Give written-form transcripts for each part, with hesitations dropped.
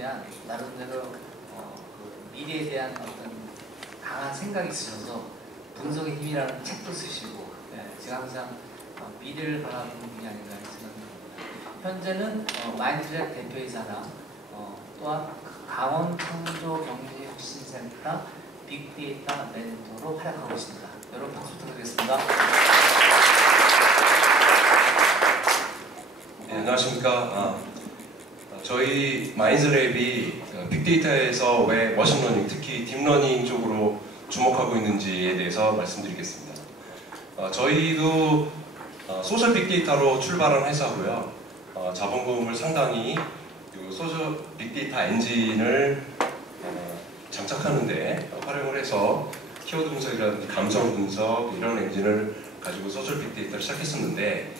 대한 나름대로 그 미래에 대한 어떤 강한 생각이 있으셔서 분석의 힘이라는 책도 쓰시고 제가 항상 미래를 바라보는 분이 아닌가 생각합니다. 현재는 마인드트랙 대표이사나 또한 강원 창조경제혁신센터 빅데이터 멘토로 활약하고 있습니다. 여러분 박수 부탁드리겠습니다. 네, 안녕하십니까. 저희 마인드랩이 빅데이터에서 왜 머신러닝, 특히 딥러닝 쪽으로 주목하고 있는지에 대해서 말씀드리겠습니다. 저희도 소셜 빅데이터로 출발한 회사고요. 자본금을 상당히 소셜 빅데이터 엔진을 장착하는데 활용을 해서 키워드 분석이라든지 감성 분석 이런 엔진을 가지고 소셜 빅데이터를 시작했었는데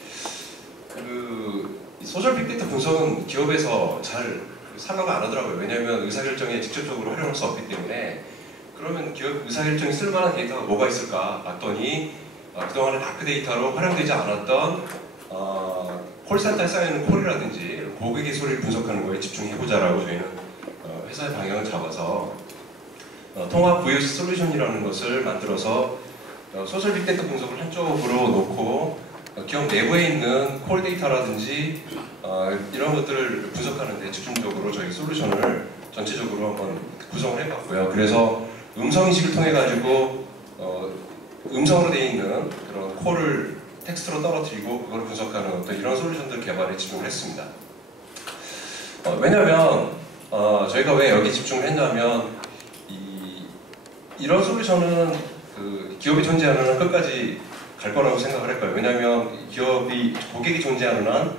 이 소셜 빅데이터 분석은 기업에서 잘 상용을 안 하더라고요. 왜냐하면 의사결정에 직접적으로 활용할 수 없기 때문에. 그러면 기업 의사결정에 쓸만한 데이터가 뭐가 있을까 봤더니 그동안에 다크 데이터로 활용되지 않았던 콜센터에 쌓여있는 콜이라든지 고객의 소리를 분석하는 거에 집중해보자라고 저희는 회사의 방향을 잡아서 통합 VOC 솔루션이라는 것을 만들어서 소셜 빅데이터 분석을 한쪽으로 놓고 기업 내부에 있는 콜 데이터라든지 이런 것들을 분석하는 데 집중적으로 저희 솔루션을 전체적으로 한번 구성을 해봤고요. 그래서 음성인식을 통해 가지고 음성으로 되어 있는 그런 콜을 텍스트로 떨어뜨리고 그걸 분석하는 어떤 이런 솔루션들 개발에 집중을 했습니다. 왜냐하면 저희가 왜 여기 집중을 했냐면 이런 솔루션은 그 기업이 존재하는 한 끝까지 갈 거라고 생각을 했고요. 왜냐하면 고객이 존재하는 한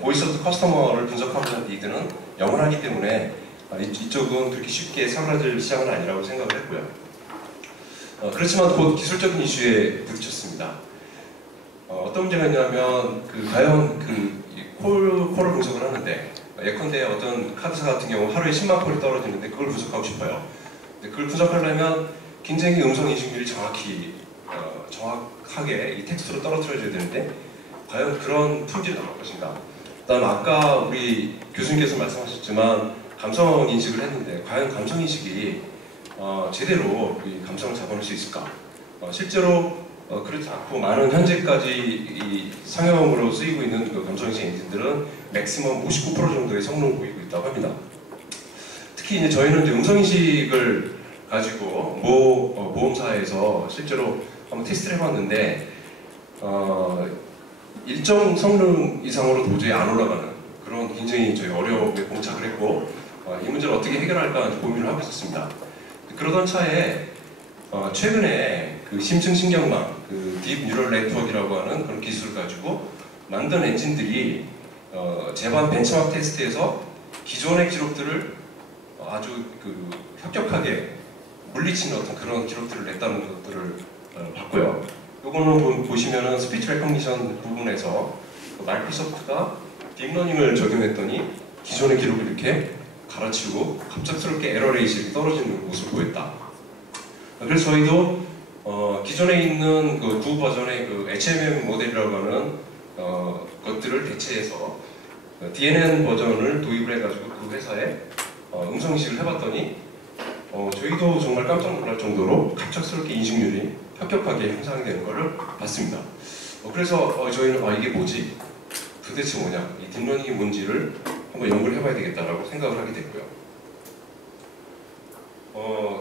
보이스 오브 커스터머를 분석하고자 하는 니드는 영원하기 때문에 이쪽은 그렇게 쉽게 사라질 시장은 아니라고 생각을 했고요. 그렇지만 곧 기술적인 이슈에 부딪혔습니다. 어떤 문제가 있냐면 과연 콜을 분석을 하는데 예컨대 어떤 카드사 같은 경우 하루에 10만 콜이 떨어지는데 그걸 분석하고 싶어요. 근데 그걸 분석하려면 굉장히 음성 인식률이 정확하게 이 텍스트로 떨어뜨려줘야 되는데 과연 그런 품질이 나올 것인가. 그다음 아까 우리 교수님께서 말씀하셨지만 감성 인식을 했는데 과연 감성 인식이 제대로 이 감성을 잡아낼 수 있을까. 실제로 그렇지 않고 많은 현재까지 이 상용으로 쓰이고 있는 그 감성 인식 엔진들은 맥시멈 59% 정도의 성능을 보이고 있다고 합니다. 특히 이제 저희는 이제 음성 인식을 가지고 보험사에서 실제로 한번 테스트를 해봤는데 일정 성능 이상으로 도저히 안 올라가는 그런 굉장히 저희 어려움에 봉착을 했고 이 문제를 어떻게 해결할까 고민을 하고 있었습니다. 그러던 차에 최근에 그 심층신경망, 딥 뉴럴 네트워크라고 하는 그런 기술을 가지고 만든 엔진들이 제반 벤치마크 테스트에서 기존의 기록들을 아주 합격하게 물리치는 어떤 그런 기록들을 냈다는 것들을 봤고요. 이거는 보시면은 스피치 레코그니션 부분에서 마이크로소프트가 딥러닝을 적용했더니 기존의 기록을 이렇게 갈아치우고 갑작스럽게 에러 레이시 떨어지는 모습을 보였다. 그래서 저희도 기존에 있는 그 구 버전의 그 HMM 모델이라고 하는 것들을 대체해서 DNN 버전을 도입을 해가지고 그 회사에 음성인식을 해봤더니 저희도 정말 깜짝 놀랄 정도로 갑작스럽게 인식률이 합격하게 향상이 되는 것을 봤습니다. 그래서 저희는 이게 뭐지? 도대체 뭐냐? 이 딥러닝이 뭔지를 한번 연구를 해봐야 되겠다라고 생각을 하게 됐고요.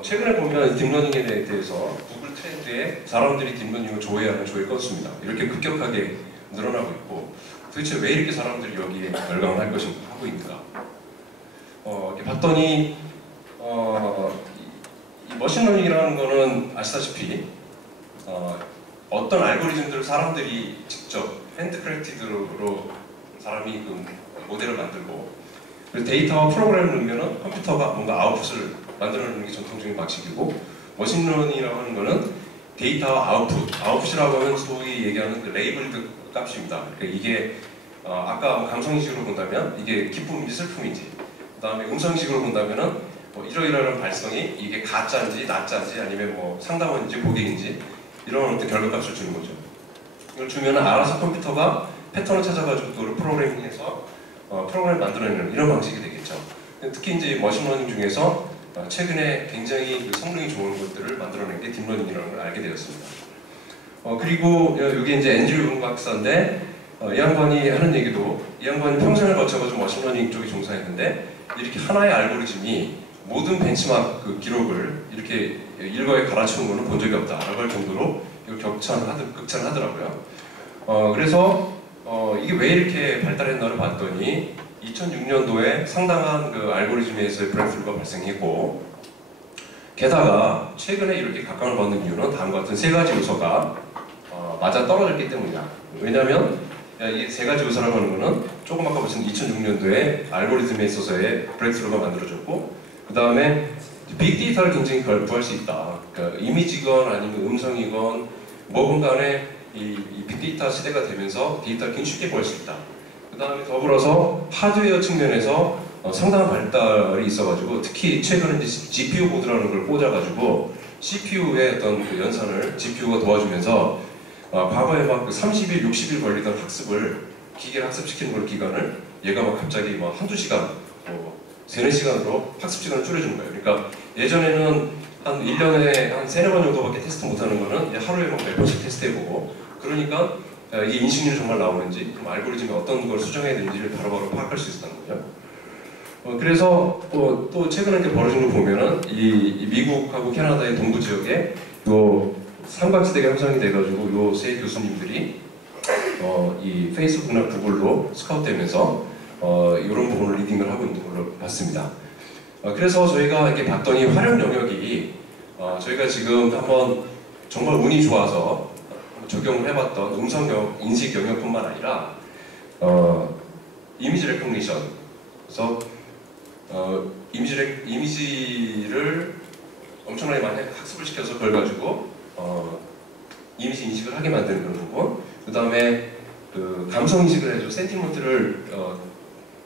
최근에 보면 딥러닝에 대해서 구글 트렌드에 사람들이 딥러닝을 좋아하는 조회 건수입니다. 이렇게 급격하게 늘어나고 있고 도대체 왜 이렇게 사람들이 여기에 열광을 할 것인가 하고 있는가? 이렇게 봤더니 이 머신러닝이라는 거는 아시다시피 어떤 알고리즘들을 사람들이 직접 핸드크래프티드로 사람이 그 모델을 만들고 데이터와 프로그램을 넣으면 컴퓨터가 뭔가 아웃풋을 만들어내는 게 전통적인 방식이고 머신러닝이라고 하는 거는 데이터와 아웃풋이라고 하면 소위 얘기하는 그 레이블드 값입니다. 그러니까 이게 아까 감성인식으로 본다면 이게 기쁨인지 슬픔인지 그 다음에 음성인식으로 본다면은 이러이러한 발성이 이게 가짜인지 나짜인지 아니면 상담원인지 고객인지 이런 어떤 결과값을 주는 거죠. 이걸 주면 알아서 컴퓨터가 패턴을 찾아가지고 그걸 프로그래밍해서 프로그램을 만들어내는 이런 방식이 되겠죠. 특히 이제 머신러닝 중에서 최근에 굉장히 그 성능이 좋은 것들을 만들어낸 게 딥러닝이라는 걸 알게 되었습니다. 그리고 여기 이제 앤드류 박사인데 이 양반이 하는 얘기도 이 양반이 평생을 거쳐가지고 머신러닝 쪽에 종사했는데 이렇게 하나의 알고리즘이 모든 벤치마크 그 기록을 이렇게 일거에 갈아치우는 거는 본 적이 없다라고 할 정도로 극찬하더라고요. 그래서 이게 왜 이렇게 발달했나를 봤더니 2006년도에 상당한 그 알고리즘에서의 브레이크스루가 발생했고 게다가 최근에 이렇게 각광을 받는 이유는 다음과 같은 세 가지 요소가 맞아 떨어졌기 때문이다. 왜냐하면 이 세 가지 요소라고 하는 거는 조금 아까 보신 2006년도에 알고리즘에 있어서의 브레이크스루가 만들어졌고 그 다음에 빅데이터를 굉장히 구할 수 있다. 그러니까 이미지건 아니면 음성이건 뭐건 간에 이 빅데이터 시대가 되면서 데이터를 굉장히 쉽게 구할 수 있다. 그 다음에 더불어서 하드웨어 측면에서 상당한 발달이 있어가지고 특히 최근에 이제 GPU 보드라는 걸 꽂아가지고 CPU의 어떤 그 연산을 GPU가 도와주면서 과거에 막 30일, 60일 걸리던 학습을 기계를 학습시키는 걸 기간을 얘가 막 갑자기 막 한두 시간, 뭐 3-4시간으로 학습 시간을 줄여주는 거예요. 그러니까 예전에는 한 1년에 한 3-4번 정도밖에 테스트 못하는 거는 이제 하루에 막 4번씩 테스트해보고 그러니까 이게 인식률이 정말 나오는지 그럼 알고리즘이 어떤 걸 수정해야 되는지를 바로바로 파악할 수 있었다는 거죠. 그래서 또 최근에 이렇게 벌어진 걸 보면은 이 미국하고 캐나다의 동부 지역에 요 삼각지대가 형성이 돼가지고 요 세 교수님들이 이 페이스북이나 구글로 스카웃되면서 이런 부분을 리딩을 하고 있는 걸로 봤습니다. 그래서 저희가 이렇게 봤더니 활용 영역이 저희가 지금 한번 정말 운이 좋아서 적용을 해봤던 음성 인식 영역뿐만 아니라 이미지 레코그니션 그래서 이미지를 엄청나게 많이 학습을 시켜서 그걸 가지고 이미지 인식을 하게 만드는 그런 부분 그 다음에 그 감성 인식을 해서 센티먼트를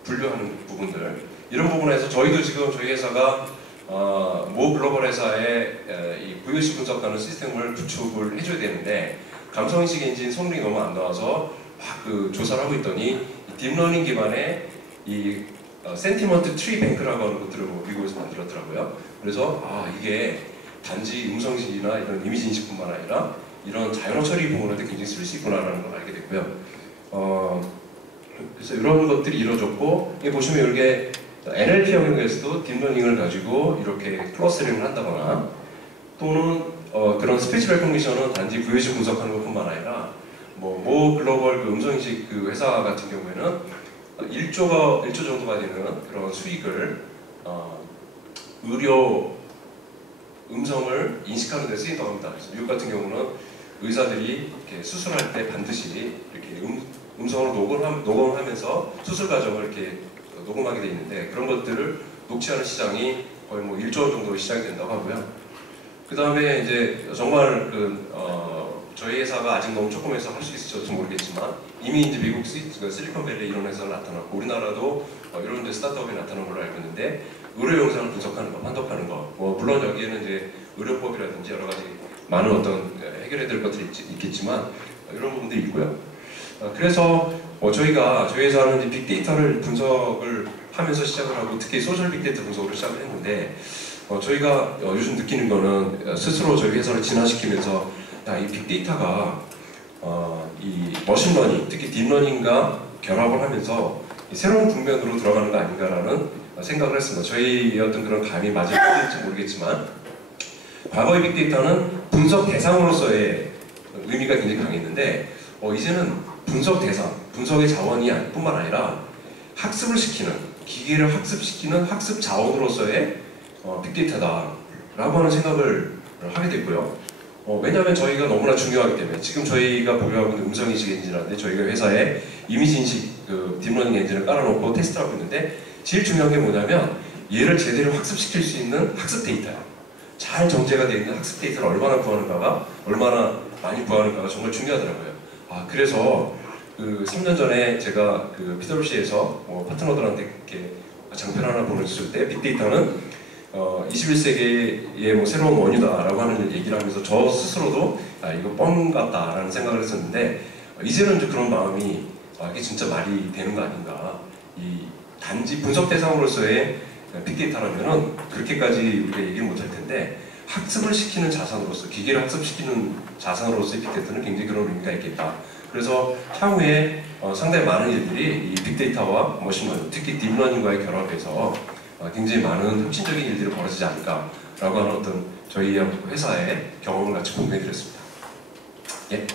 분류하는 부분들 이런 부분에서 저희도 지금 저희 회사가 모 글로벌 회사의 이 VOC 분석하는 시스템을 구축을 해줘야 되는데 감성인식 엔진 성능이 너무 안 나와서 막 그 조사를 하고 있더니 딥러닝 기반의 이 센티먼트 트리 뱅크라고 하는 것들을 미국에서 만들었더라고요. 그래서 이게 단지 음성인식이나 이런 이미지 인식뿐만 아니라 이런 자연어 처리 부분에도 굉장히 쓸 수 있구나라는 걸 알게 됐고요. 그래서 이런 것들이 이루어졌고 여기 보시면 이게 NLP 영역에서도 딥러닝을 가지고 이렇게 클러스터링을 한다거나 또는 그런 스피치 레코그니션은 단지 VOC 분석하는 것뿐만 아니라 모 글로벌 그 음성인식 그 회사 같은 경우에는 1조 정도가 되는 그런 수익을 의료 음성을 인식하는 데 쓰인다고 합니다. 그래서 미국 같은 경우는 의사들이 이렇게 수술할 때 반드시 이렇게 음성으로 녹음하면서 수술 과정을 이렇게 녹음하게 돼 있는데 그런 것들을 녹취하는 시장이 거의 1조 원 정도 시장이 된다고 하고요. 그 다음에 이제 정말 저희 회사가 아직 너무 조금해서 할 수 있을지 모르겠지만 이미 이제 미국 실리콘밸리 이런 회사가 나타났고 우리나라도 이런 데 스타트업이 나타난 걸로 알고 있는데 의료 영상을 분석하는 거, 판독하는 거 물론 여기에는 이제 의료법이라든지 여러 가지 많은 어떤 해결해야 될 것들이 있겠지만 이런 부분들이 있고요. 그래서 저희 회사는 이제 빅데이터를 분석을 하면서 시작을 하고 특히 소셜 빅데이터 분석으로 시작을 했는데 저희가 요즘 느끼는 거는 스스로 저희 회사를 진화시키면서 이 빅데이터가 이 머신러닝, 특히 딥러닝과 결합을 하면서 새로운 국면으로 들어가는 거 아닌가라는 생각을 했습니다. 저희의 어떤 그런 감이 맞을지 모르겠지만 과거의 빅데이터는 분석 대상으로서의 의미가 굉장히 강했는데 이제는 분석 대상, 분석의 자원이 뿐만 아니라 학습을 시키는, 기계를 학습시키는 학습 자원으로서의 빅데이터다라고 하는 생각을 하게 됐고요. 왜냐하면 저희가 너무나 중요하기 때문에 지금 저희가 보유하고 있는 음성인식 엔진이라는데 저희가 회사에 이미지인식 딥러닝 엔진을 깔아놓고 테스트하고 있는데 제일 중요한 게 뭐냐면 얘를 제대로 학습시킬 수 있는 학습 데이터야. 잘 정제가 되어 있는 학습 데이터를 얼마나 구하는가가 얼마나 많이 구하는가가 정말 중요하더라고요. 그래서 그 3년 전에 제가 그 PwC에서 파트너들한테 이렇게 장편 하나 보내줬을 때 빅데이터는 21세기의 새로운 원유다라고 하는 얘기를 하면서 저 스스로도 이거 뻥 같다라는 생각을 했었는데 이제는 이제 그런 마음이 이게 진짜 말이 되는 거 아닌가. 이 단지 분석 대상으로서의 빅데이터라면은 그렇게까지 우리가 얘기를 못할 텐데 학습을 시키는 자산으로서 기계를 학습시키는 자산으로서의 빅데이터는 굉장히 그런 의미가 있겠다. 그래서 향후에 상당히 많은 일들이 이 빅데이터와 머신러닝, 특히 딥러닝과의 결합에서 굉장히 많은 혁신적인 일들이 벌어지지 않을까라고 하는 어떤 저희 회사의 경험을 같이 공유해드렸습니다. 예.